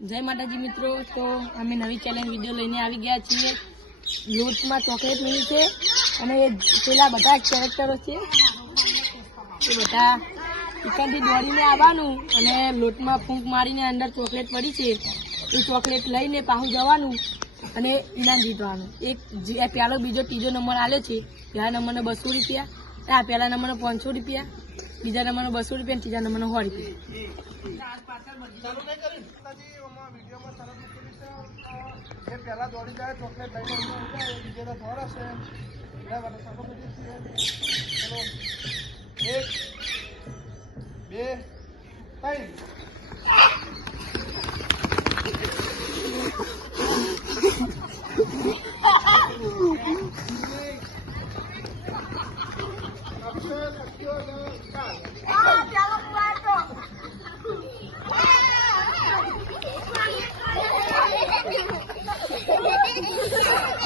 જય માતાજી મિત્રો, તો અમે નવી ચેલેન્જ વીડિયો લઈને આવી ગયા છીએ. લોટમાં ચોકલેટ મિલી છે અને પેલા બધા કેરેક્ટરો છે. એ બધા એકંથી દોડીને આવવાનું અને લોટમાં ફૂંક મારીને અંદર ચોકલેટ પડી છે. એ ચોકલેટ લઈને પાહું જવાનું અને ઇનામ જીતવાનું. એક પહેલો બીજો ત્રીજો નંબર આવ્યો છે. પહેલા નંબરનો બસો રૂપિયા, આ પહેલા નંબરનો પાંચસો રૂપિયા, બીજા નંબરનો બસો રૂપિયા ત્રીજા નંબરનો સો રૂપિયા. પહેલા દોડી જાય ચોકલેટ લઈને બીજાને દોડાશે. છીએ. ચલો. એક બે ત્રણ આપશે, શક્યો અને ચાલ.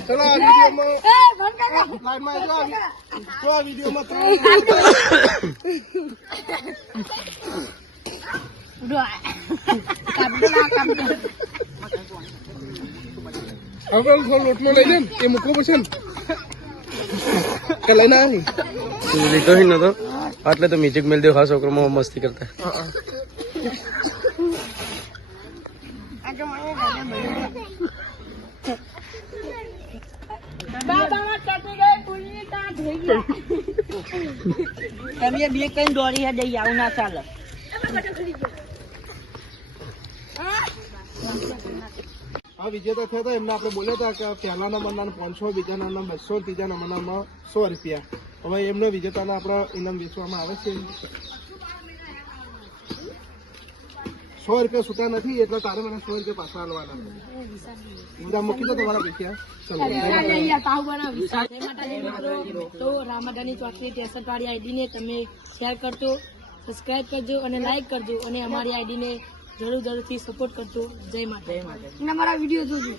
ચલો આ વિડીયોમાં જો આ વિ- જો આ વિડીયોમાં હવે થોડો લોટમાં લઈ લે ને એ મૂકવો પડશે ને. લઈને આવી? તું લીધો હી નતો. એટલે તો મ્યુઝિક મેલ દેવ હા છોકરો મસ્તી કરતા. તમે બે કઈ દોરી હે જઈ આવું ના ચાલે. આ વિજેતા થયા હતા એમને આપણે બોલ્યા હતા કે પહેલા નંબરના પાંચસો બીજા નંબરના બસો ત્રીજા નંબરના સો રૂપિયા. હવે એમનો વિજેતાને આપણે ઇનામ વેચવામાં આવે છે. સો રૂપિયા છૂટા નથી એટલે તારે મને સો રૂપિયા પાછા આલવાના. બધા મૂકી દો તમારા પૈસા. તો રામાદાની ચોકલેટ એસટ વાળી આઈડી તમે શેર કરજો સબસ્ક્રાઇબ કરજો અને લાઈક કરજો અને અમારી આઈડી ને જરૂર જરૂરથી સપોર્ટ કરજો. જય માતા જય માતા અમારા વીડિયો જોજો.